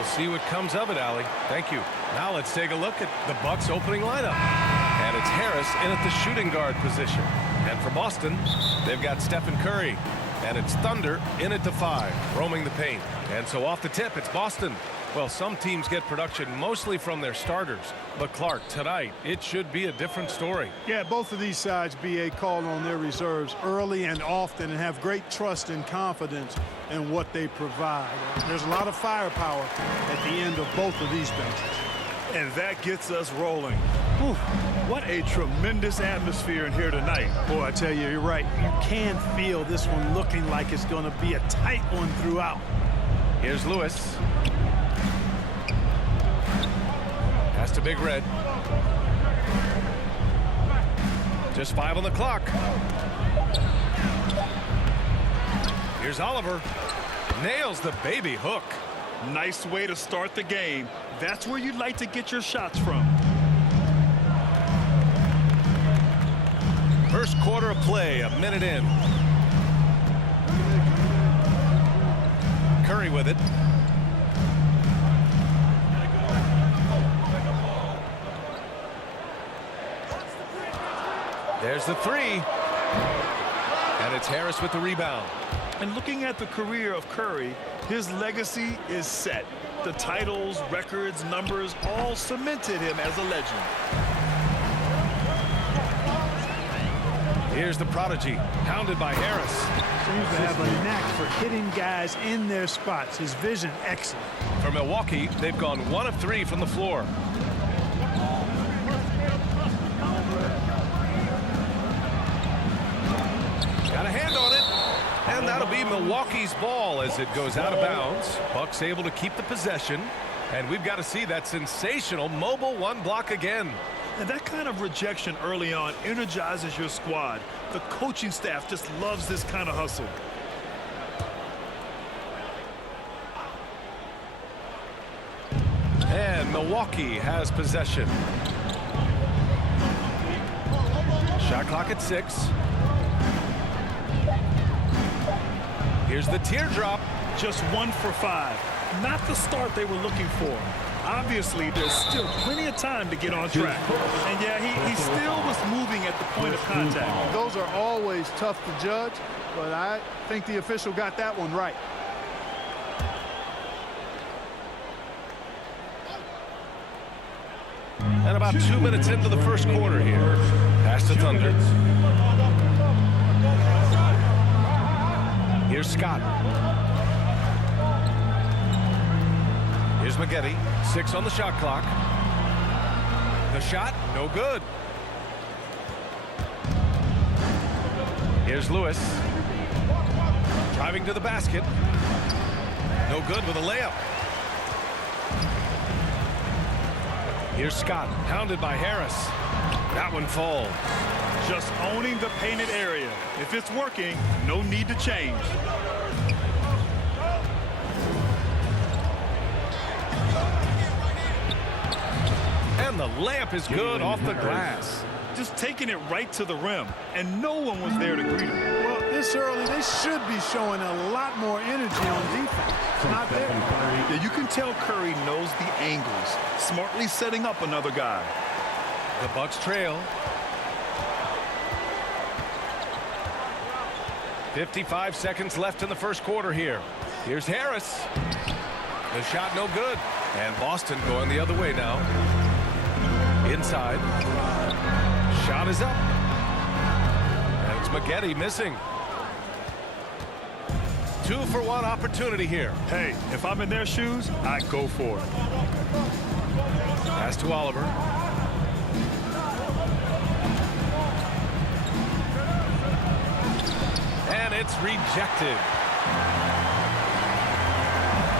we'll see what comes of it, Allie. Thank you. Now let's take a look at the Bucks opening lineup. And it's Harris in at the shooting guard position. And for Boston, they've got Stephen Curry. And it's Thunder in at the 5, roaming the paint. And so off the tip, it's Boston. Well, some teams get production mostly from their starters. But Clark, tonight, it should be a different story. Yeah, both of these sides, BA, call on their reserves early and often and have great trust and confidence in what they provide. There's a lot of firepower at the end of both of these benches. And that gets us rolling. Whew, what a tremendous atmosphere in here tonight. Boy, I tell you, you're right. You can feel this one looking like it's going to be a tight one throughout. Here's Lewis. Pass to Big Red. Just 5 on the clock. Here's Oliver. Nails the baby hook. Nice way to start the game. That's where you'd like to get your shots from. First quarter of play, a minute in. Curry with it. There's the 3. And it's Harris with the rebound. And looking at the career of Curry, his legacy is set. The titles, records, numbers all cemented him as a legend. Here's the prodigy, hounded by Harris. Seems to have a knack for hitting guys in their spots. His vision, excellent. For Milwaukee, they've gone 1 of 3 from the floor. Got a hand on it. And that'll be Milwaukee's ball as it goes out of bounds. Bucks able to keep the possession. And we've got to see that sensational mobile 1 block again. And that kind of rejection early on energizes your squad. The coaching staff just loves this kind of hustle. And Milwaukee has possession. Shot clock at 6. Here's the teardrop. Just 1 for 5. Not the start they were looking for. Obviously, there's still plenty of time to get on track. And yeah, he still was moving at the point of contact. Those are always tough to judge, but I think the official got that one right. And about 2 minutes into the first quarter here. Pass to Thunder. Here's Scott. Here's Maggette. 6 on the shot clock. The shot, no good. Here's Lewis. Driving to the basket. No good with a layup. Here's Scott, hounded by Harris. That one falls. Just owning the painted area. If it's working, no need to change. And the layup is good off the glass. Just taking it right to the rim, and no one was there to greet him. Well, this early, they should be showing a lot more energy on defense. It's not there. Yeah, you can tell Curry knows the angles, smartly setting up another guy. The Bucks trail. 55 seconds left in the first quarter here. Here's Harris. The shot no good. And Boston going the other way now. Inside. Shot is up. And it's Maggette missing. 2-for-1 opportunity here. Hey, if I'm in their shoes, I go for it. Pass to Oliver. And it's rejected.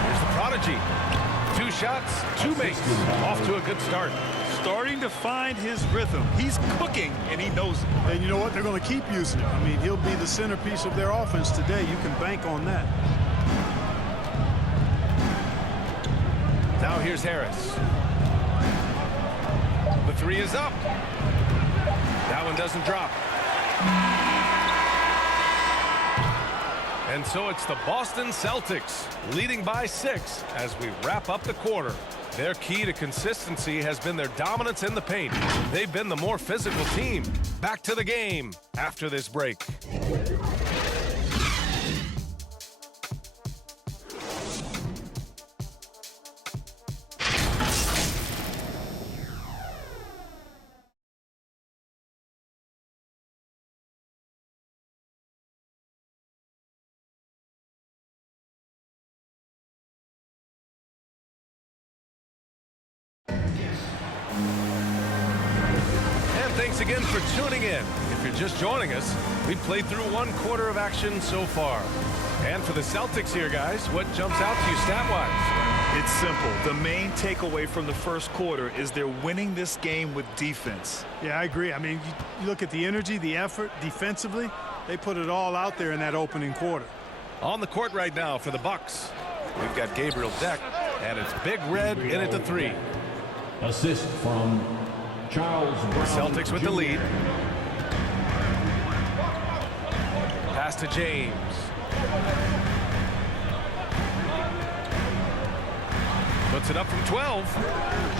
Here's the prodigy. 2 shots, 2 makes. Off to a good start. Starting to find his rhythm. He's cooking, and he knows it. And you know what? They're going to keep using it. I mean, he'll be the centerpiece of their offense today. You can bank on that. Now here's Harris. The 3 is up. That one doesn't drop. And so it's the Boston Celtics leading by 6 as we wrap up the quarter. Their key to consistency has been their dominance in the paint. They've been the more physical team. Back to the game after this break. Thanks again for tuning in. If you're just joining us, we've played through 1 quarter of action so far. And for the Celtics here, guys, what jumps out to you stat-wise? It's simple. The main takeaway from the first quarter is they're winning this game with defense. Yeah, I agree. I mean, you look at the energy, the effort defensively, they put it all out there in that opening quarter. On the court right now for the Bucks, we've got Gabriel Deck, and it's Big Red in at the 3. Assist from Charles Brown. Celtics with the lead. Pass to James. Puts it up from 12.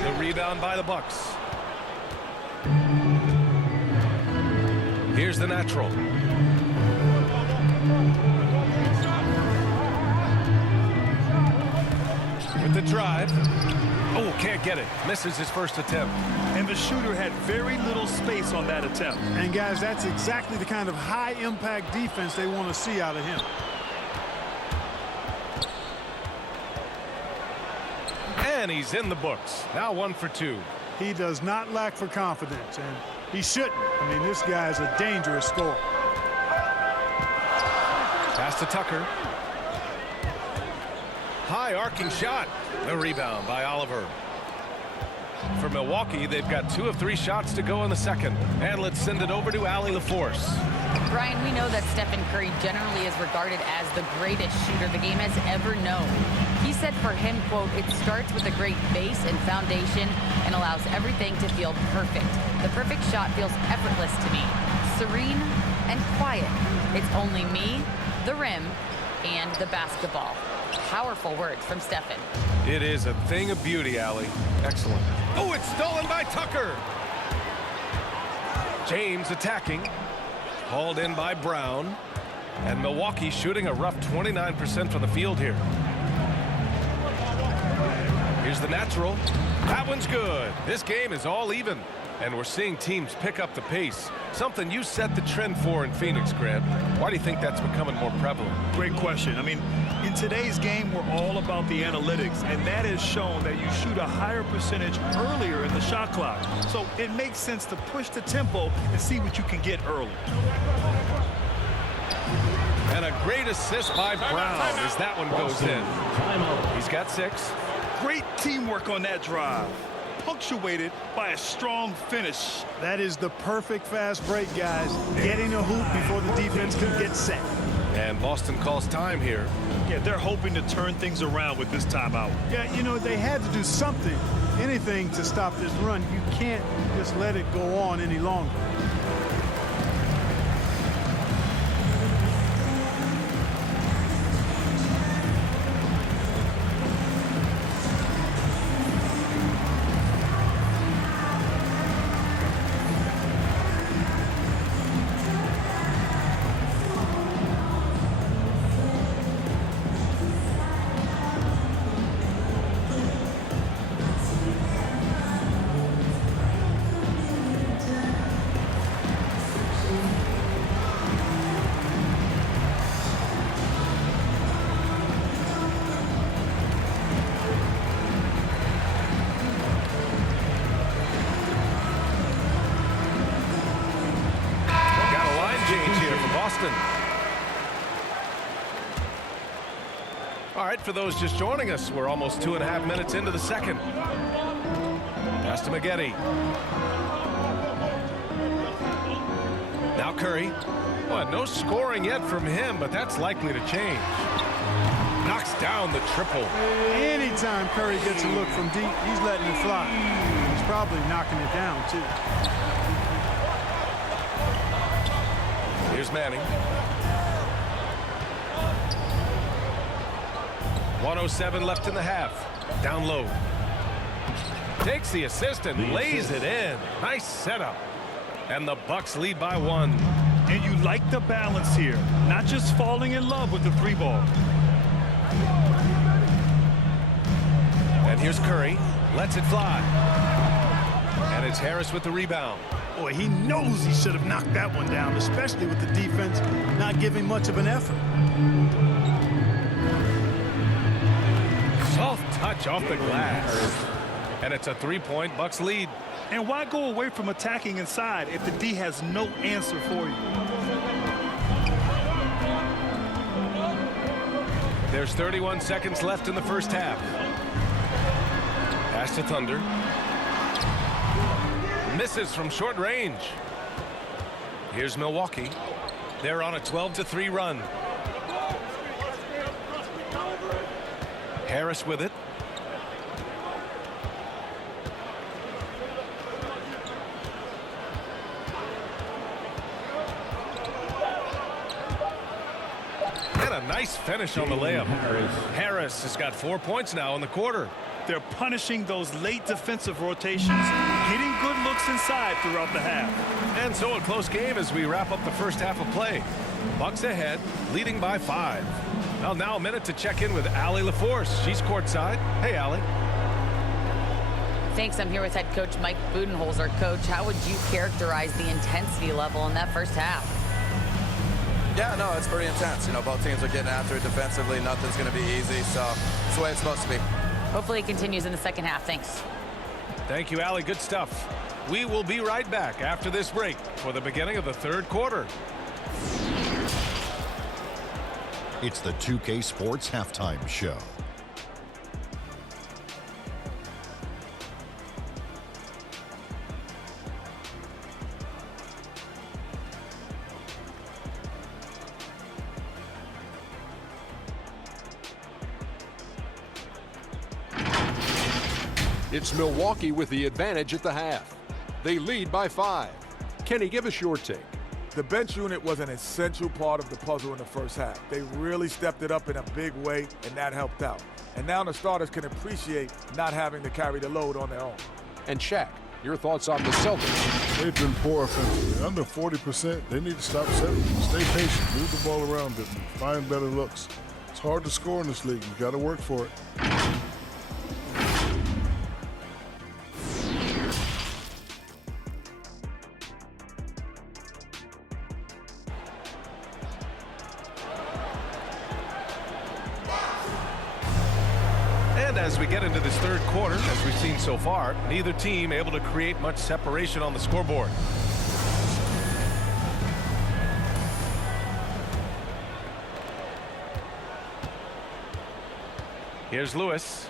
The rebound by the Bucks. Here's the natural. With the drive. Oh, can't get it. Misses his first attempt. And the shooter had very little space on that attempt. And, guys, that's exactly the kind of high-impact defense they want to see out of him. And he's in the books. Now 1 for 2. He does not lack for confidence, and he shouldn't. I mean, this guy's a dangerous scorer. Pass to Tucker. High arcing shot. The rebound by Oliver. For Milwaukee, they've got 2 of 3 shots to go in the second. And let's send it over to Allie LaForce. Brian, we know that Stephen Curry generally is regarded as the greatest shooter the game has ever known. He said for him, quote, "It starts with a great base and foundation and allows everything to feel perfect. The perfect shot feels effortless to me, serene and quiet. It's only me, the rim, and the basketball." Powerful words from Stephen. It is a thing of beauty, Allie. Excellent. Oh, it's stolen by Tucker. James attacking. Hauled in by Brown. And Milwaukee shooting a rough 29% from the field here. Here's the natural. That one's good. This game is all even. And we're seeing teams pick up the pace. Something you set the trend for in Phoenix, Grant. Why do you think that's becoming more prevalent? Great question. I mean, in today's game, we're all about the analytics, and that has shown that you shoot a higher percentage earlier in the shot clock. So it makes sense to push the tempo and see what you can get early. And a great assist by Brown as that one goes in. He's got 6. Great teamwork on that drive, punctuated by a strong finish. That is the perfect fast break, guys. Getting a hoop before the defense can get set. And Boston calls time here. Yeah, they're hoping to turn things around with this timeout. Yeah, you know, they had to do something, anything to stop this run. You can't just let it go on any longer. All right, for those just joining us, we're almost 2.5 minutes into the second. Pass to Maggette. Now Curry. Well, no scoring yet from him, but that's likely to change. Knocks down the triple. Anytime Curry gets a look from deep, he's letting it fly. He's probably knocking it down, too. Here's Manning. .107 left in the half. Down low. Takes the assist and lays it in. Nice setup. And the Bucks lead by 1. And you like the balance here. Not just falling in love with the 3-ball. And here's Curry. Lets it fly. And it's Harris with the rebound. Boy, he knows he should have knocked that one down, especially with the defense not giving much of an effort. Soft touch off the glass. And it's a 3-point Bucks lead. And why go away from attacking inside if the D has no answer for you? There's 31 seconds left in the first half. Pass to Thunder. Misses from short range. Here's Milwaukee. They're on a 12-3 run. Harris with it. And a nice finish on the layup. Harris has got 4 points now in the quarter. They're punishing those late defensive rotations, getting good looks inside throughout the half. And so a close game as we wrap up the first half of play. Bucks ahead, leading by 5. Well, now a minute to check in with Allie LaForce. She's courtside. Hey, Allie. Thanks. I'm here with head coach Mike Budenholzer. Coach, how would you characterize the intensity level in that first half? Yeah, no, it's pretty intense. You know, both teams are getting after it defensively. Nothing's going to be easy, so it's the way it's supposed to be. Hopefully it continues in the second half. Thanks. Thank you, Allie. Good stuff. We will be right back after this break for the beginning of the third quarter. It's the 2K Sports Halftime Show. It's Milwaukee with the advantage at the half. They lead by 5. Kenny, give us your take. The bench unit was an essential part of the puzzle in the first half. They really stepped it up in a big way, and that helped out. And now the starters can appreciate not having to carry the load on their own. And Shaq, your thoughts on the Celtics? They've been poor offensively. Under 40%, they need to stop settling. Stay patient, move the ball around it, and find better looks. It's hard to score in this league. You got to work for it. As we get into this third quarter, as we've seen so far, neither team able to create much separation on the scoreboard. Here's Lewis.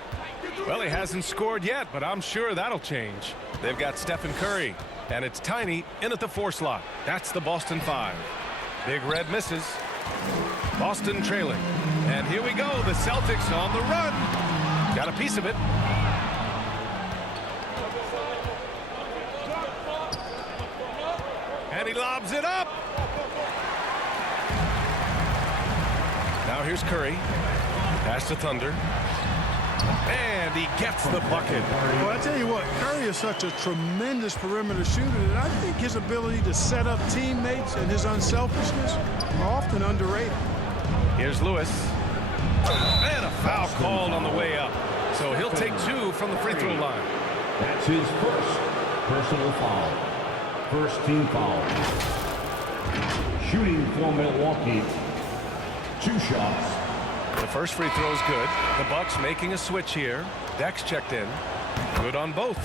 Well, he hasn't scored yet, but I'm sure that'll change. They've got Stephen Curry, and it's Tiny in at the 4 slot. That's the Boston 5. Big Red misses. Boston trailing. And here we go, the Celtics on the run. Got a piece of it. And he lobs it up. Now here's Curry. Pass to Thunder. And he gets the bucket. Well, I tell you what, Curry is such a tremendous perimeter shooter that I think his ability to set up teammates and his unselfishness are often underrated. Here's Lewis. And a foul called on the way up. So he'll take 2 from the free throw line. That's his first personal foul. First team foul. Shooting for Milwaukee. 2 shots. The first free throw is good. The Bucks making a switch here. Dex checked in. Good on both.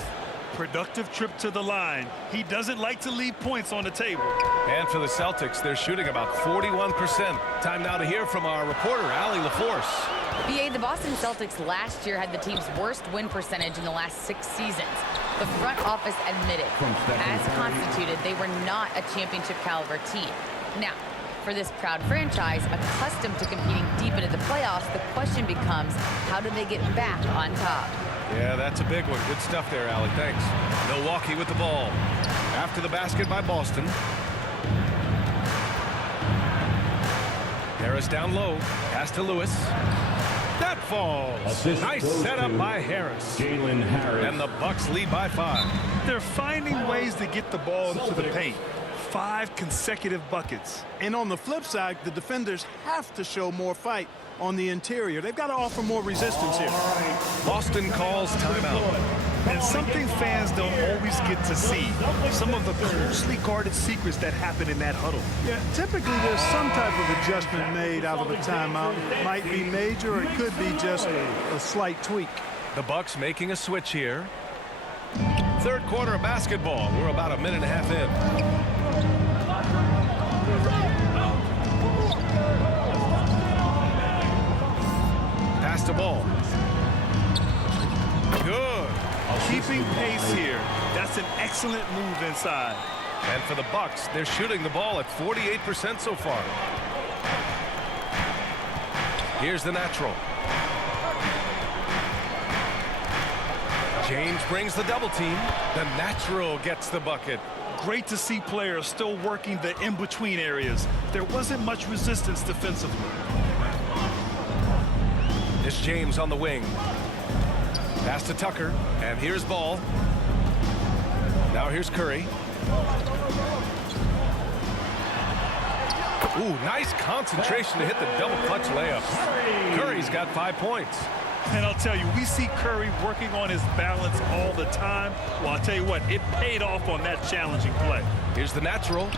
Productive trip to the line. He doesn't like to leave points on the table. And for the Celtics, they're shooting about 41%. Time now to hear from our reporter, Allie LaForce. BA, the Boston Celtics last year had the team's worst win percentage in the last 6 seasons. The front office admitted, as constituted, they were not a championship caliber team. Now, for this proud franchise, accustomed to competing deep into the playoffs, the question becomes, how do they get back on top? Yeah, that's a big one. Good stuff there, Allie. Thanks. Milwaukee with the ball. After the basket by Boston. Harris down low. Pass Pass to Lewis. That falls. Assist Nice goes setup to by Harris. Jalen Harris. And the Bucks lead by 5. They're finding ways to get the ball into the paint. 5 consecutive buckets. And on the flip side, the defenders have to show more fight on the interior. They've got to offer more resistance here. Boston calls timeout. And something fans don't always get to see, some of the closely guarded secrets that happen in that huddle. Yeah, typically there's some type of adjustment made out of a timeout. It might be major or it could be just a slight tweak. The Bucks making a switch here. Third quarter of basketball. We're about a minute and a half in. Pass the ball. Good. Keeping pace here. That's an excellent move inside. And for the Bucks, they're shooting the ball at 48% so far. Here's the natural. James brings the double team. The natural gets the bucket. Great to see players still working the in-between areas. There wasn't much resistance defensively. It's James on the wing. Pass to Tucker, and here's Ball. Now here's Curry. Ooh, nice concentration to hit the double clutch layup. Curry's got 5 points. And I'll tell you, we see Curry working on his balance all the time. Well, I'll tell you what, it paid off on that challenging play. Here's the natural,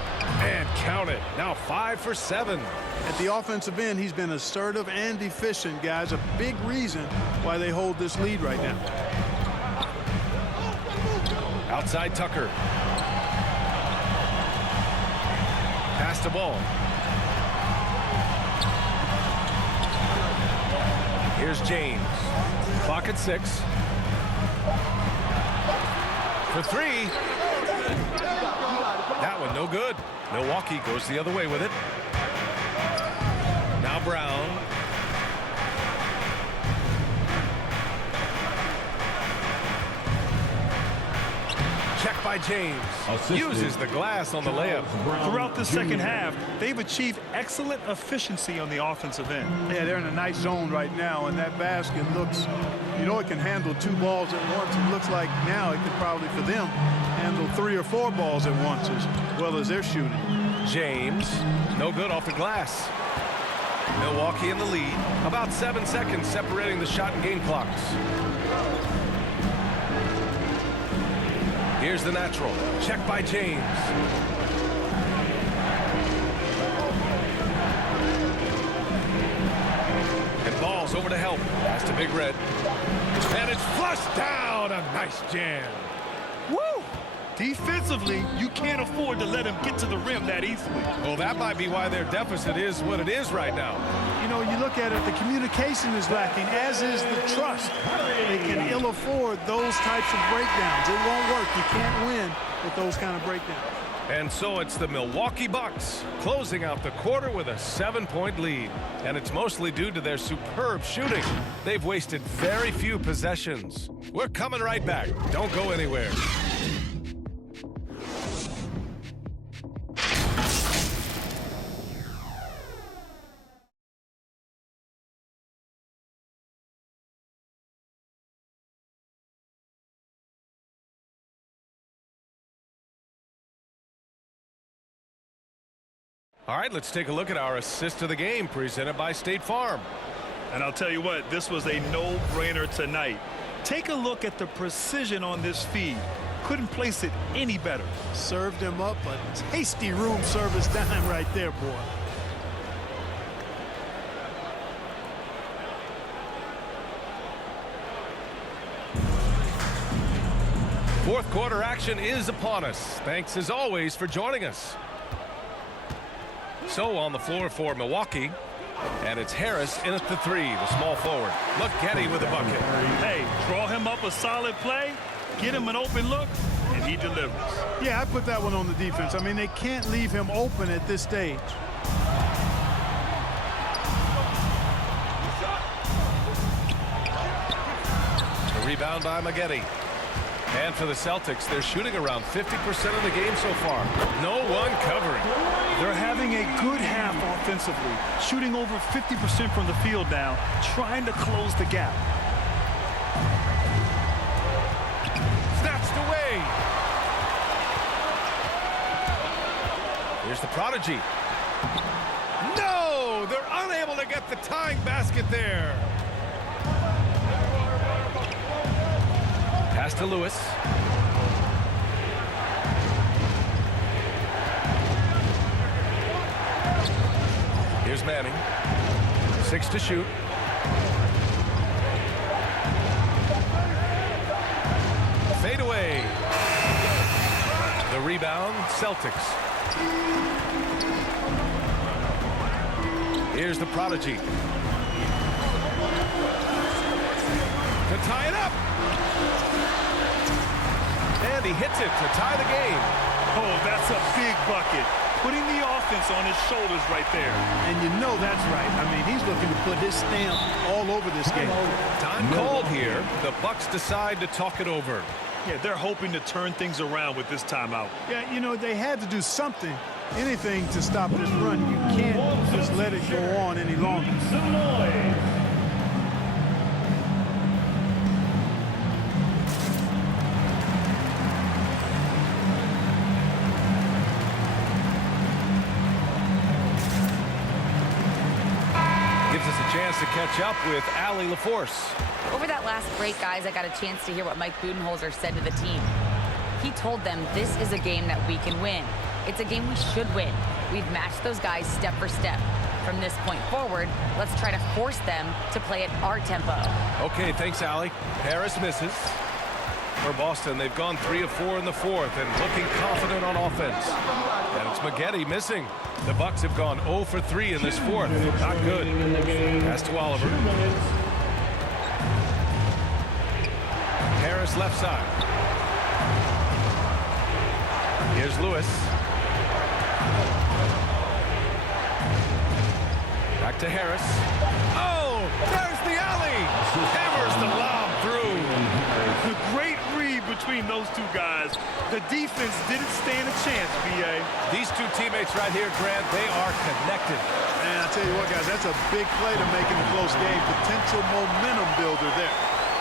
and count it. Now 5 for 7. At the offensive end, he's been assertive and efficient, guys. A big reason why they hold this lead right now. Outside Tucker. Pass the ball. Here's James. Clock at 6. For 3. That one no good. Milwaukee goes the other way with it. Now Brown. Check by James. Uses the glass on the layup. Throughout the second half, they've achieved excellent efficiency on the offensive end. Yeah, they're in a nice zone right now, and that basket looks, you know, it can handle 2 balls at once. It looks like now it could probably, for them, handle 3 or 4 balls at once as well as they're shooting. James, no good off the glass. Milwaukee in the lead. About 7 seconds separating the shot and game clocks. Here's the natural. Check by James. And Ball's over to help. Pass to Big Red. And it's flushed down. A nice jam. Woo! Defensively, you can't afford to let him get to the rim that easily. Well, that might be why their deficit is what it is right now. You know, you look at it, the communication is lacking, as is the trust. They can ill afford those types of breakdowns. It won't work. You can't win with those kind of breakdowns. And so it's the Milwaukee Bucks closing out the quarter with a 7-point lead. And it's mostly due to their superb shooting. They've wasted very few possessions. We're coming right back. Don't go anywhere. All right, let's take a look at our assist of the game presented by State Farm. And I'll tell you what, this was a no-brainer tonight. Take a look at the precision on this feed. Couldn't place it any better. Served him up a tasty room service dime right there, boy. Fourth quarter action is upon us. Thanks as always for joining us. So on the floor for Milwaukee, and it's Harris in at the 3, the small forward. Getty with a bucket. Hey, draw him up a solid play, get him an open look, and he delivers. Yeah, I put that one on the defense. I mean, they can't leave him open at this stage. The rebound by Getty. And for the Celtics, they're shooting around 50% of the game so far. No one covering. They're having a good half offensively, shooting over 50% from the field now, trying to close the gap. Snatched away. Here's the prodigy. No, they're unable to get the tying basket there. Pass to Lewis. Here's Manning. 6 to shoot. Fade away. The rebound, Celtics. Here's the prodigy. To tie it up. And he hits it to tie the game. Oh, that's a big bucket. Putting the offense on his shoulders right there. And you know that's right. I mean, he's looking to put his stamp all over this game. Time called here. The Bucks decide to talk it over. Yeah, they're hoping to turn things around with this timeout. Yeah, you know, they had to do something, anything to stop this run. You can't just let it go on any longer. Gives us a chance to catch up with Allie LaForce. Over that last break, guys, I got a chance to hear what Mike Budenholzer said to the team. He told them this is a game that we can win. It's a game we should win. We've matched those guys step for step. From this point forward, let's try to force them to play at our tempo. Okay, thanks, Allie. Harris misses. For Boston, they've gone 3 of 4 in the fourth and looking confident on offense. And it's Maggette missing. The Bucks have gone 0 for 3 in this fourth. Not good. Pass to Oliver. Harris left side. Here's Lewis. Back to Harris. Oh, there's the alley. Hammers the lob through. The great read between those two guys. The defense didn't stand a chance, B.A. These two teammates right here, Grant, they are connected. And I tell you what, guys, that's a big play to make in a close game. Potential momentum builder there.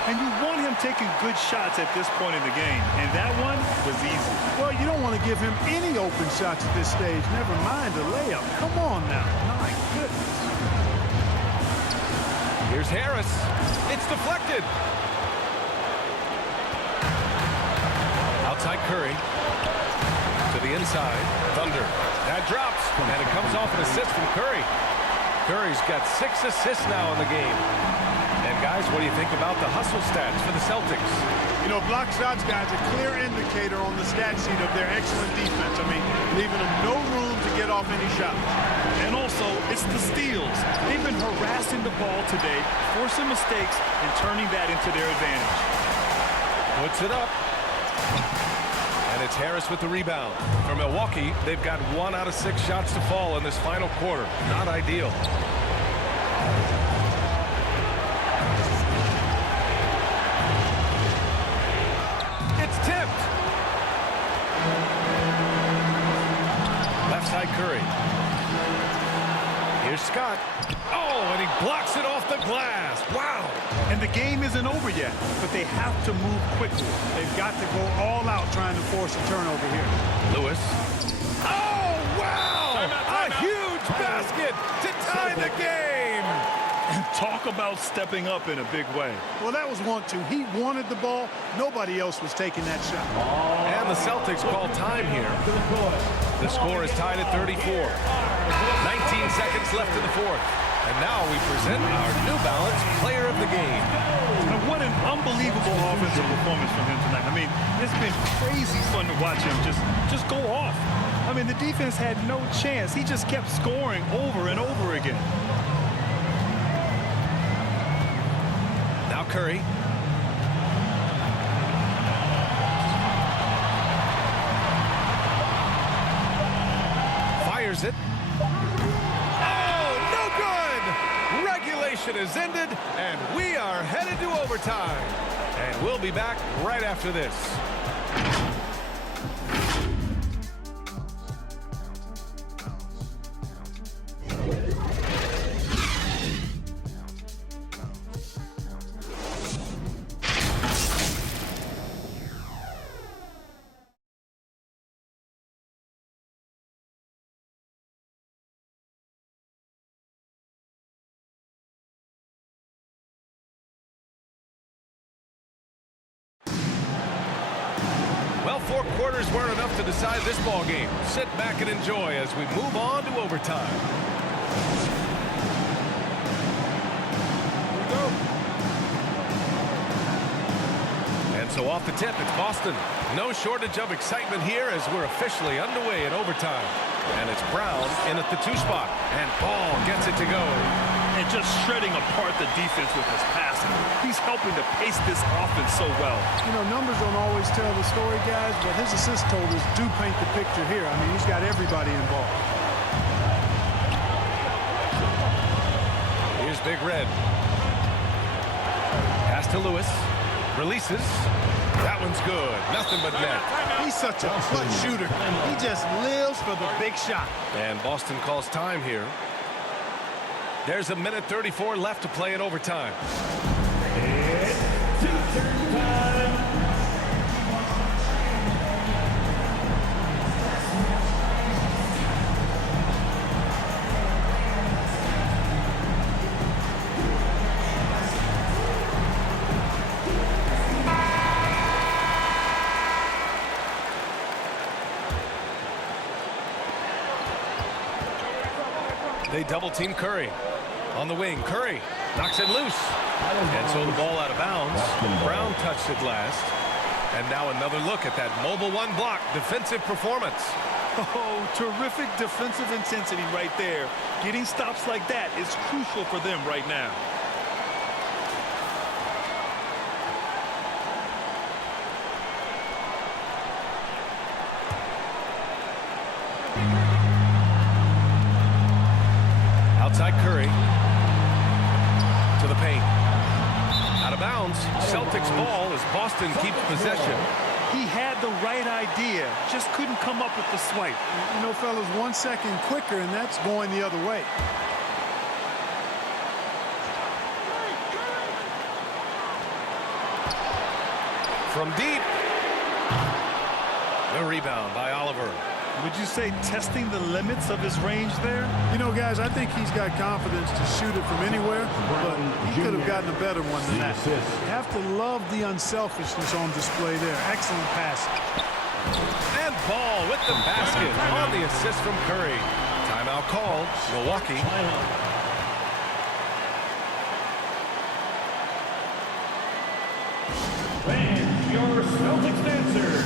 And you want him taking good shots at this point in the game. And that one was easy. Well, you don't want to give him any open shots at this stage. Never mind a layup. Come on now. My goodness. Here's Harris. It's deflected. Outside Curry. To the inside. Thunder. That drops. And it comes off an assist from Curry. Curry's got 6 assists now in the game. And guys, what do you think about the hustle stats for the Celtics? You know, block shots, guys, a clear indicator on the stat sheet of their excellent defense. I mean, leaving them no room to get off any shots. And also, it's the steals. They've been harassing the ball today, forcing mistakes, and turning that into their advantage. Puts it up. And it's Harris with the rebound. For Milwaukee, they've got 1 out of 6 shots to fall in this final quarter. Not ideal. It's tipped. Left side Curry. Here's Scott. Oh, and he blocks it off the glass. Wow. And the game isn't over yet, but they have to move quickly. They've got to go all out trying to force a turnover here. Lewis. Oh, wow! A huge basket to tie the game. And talk about stepping up in a big way. Well, that was 1-2. He wanted the ball. Nobody else was taking that shot. And the Celtics call time here. The score is tied at 34. 19 seconds left in the fourth. And now we present our New Balance Player of the Game. And what an unbelievable offensive performance from him tonight. I mean, it's been crazy fun to watch him just go off. I mean, the defense had no chance. He just kept scoring over and over again. Now Curry. Fires it. Regulation is ended, and we are headed to overtime. And we'll be back right after this. Well, 4 quarters weren't enough to decide this ball game. Sit back and enjoy as we move on to overtime. Here we go. And so off the tip, it's Boston. No shortage of excitement here as we're officially underway in overtime. And it's Brown in at the 2 spot. And Ball gets it to go. And just shredding apart the defense with his passing. He's helping to pace this offense so well. You know, numbers don't always tell the story, guys, but his assist totals do paint the picture here. I mean, he's got everybody involved. Here's Big Red. Pass to Lewis. Releases. That one's good. Nothing but net. He's such a clutch shooter. He just lives for the big shot. And Boston calls time here. There's 1:34 left to play in overtime. It's 2-turn time. They double team Curry. On the wing, Curry knocks it loose. And so the ball out of bounds. Brown touched it last. And now another look at that mobile 1 block defensive performance. Oh, terrific defensive intensity right there. Getting stops like that is crucial for them right now. Outside Curry to the paint. Out of bounds. Celtics ball as Boston keeps possession. He had the right idea, just couldn't come up with the swipe. You know, fellas, 1 second quicker, and that's going the other way. From deep. The rebound by Oliver. Would you say testing the limits of his range there? You know, guys, I think he's got confidence to shoot it from anywhere, but he could have gotten a better one than that. You have to love the unselfishness on display there. Excellent passing. And Ball with the basket on the assist from Curry. Timeout called. Milwaukee. And your Celtics answer.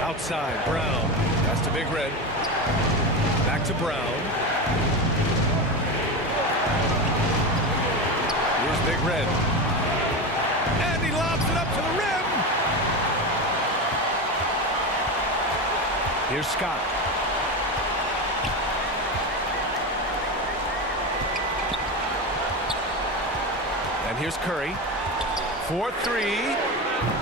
Outside, Brown. Pass to Big Red. Back to Brown. Here's Big Red. And he lobs it up to the rim. Here's Scott. And here's Curry. 4-3.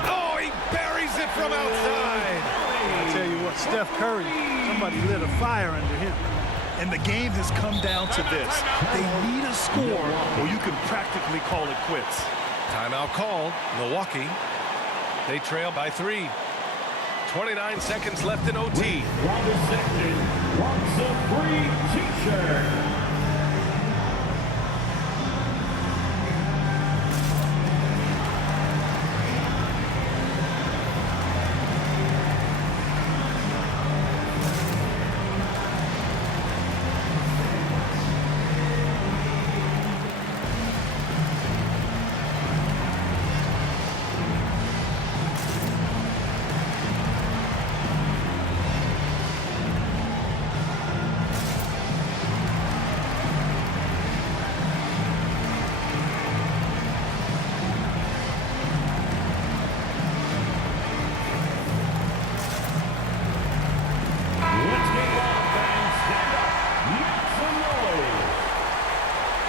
Oh, he buries it from outside. I tell you what, Steph Curry, somebody lit a fire under him. And the game has come down to this. They need a score or you can practically call it quits. Timeout called. Milwaukee. They trail by 3. 29 seconds left in OT. Roger Sexton wants a free t-shirt.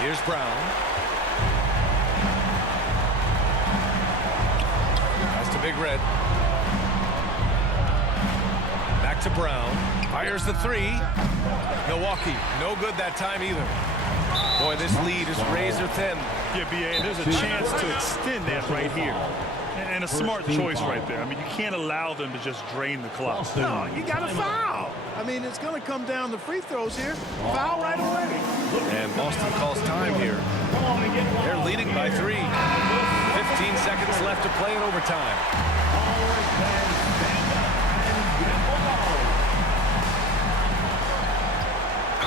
Here's Brown. Pass to Big Red. Back to Brown. Fires the 3. Milwaukee, no good that time either. Boy, this lead is razor thin. Yeah, B.A., and there's a chance to extend that right here. And a smart choice right there. I mean, you can't allow them to just drain the clock. No, you got to foul. I mean, it's going to come down to free throws here. Foul right away. And Boston calls time here. They're leading by 3. 15 seconds left to play in overtime.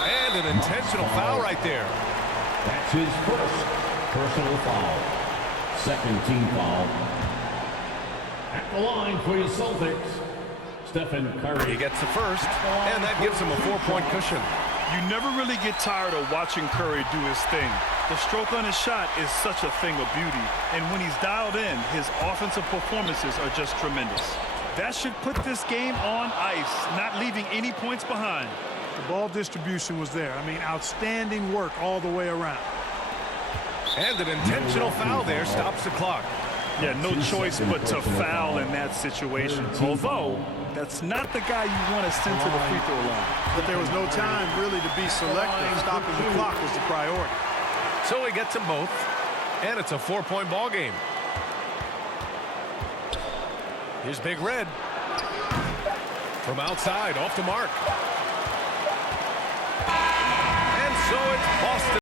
And an intentional foul right there. That's his first personal foul. Second team foul. At the line for your Celtics, Stephen Curry. He gets the first, and that gives him a 4-point cushion. You never really get tired of watching Curry do his thing. The stroke on his shot is such a thing of beauty, and when he's dialed in, his offensive performances are just tremendous. That should put this game on ice, not leaving any points behind. The ball distribution was there. I mean, outstanding work all the way around. And an intentional foul there stops the clock. Yeah, no choice but to foul in that situation. Although, that's not the guy you want to send to the free throw line. But there was no time really to be selective. Stopping the clock was the priority. So he gets them both, and it's a 4-point ball game. Here's Big Red. From outside, off the mark. And so it's Boston.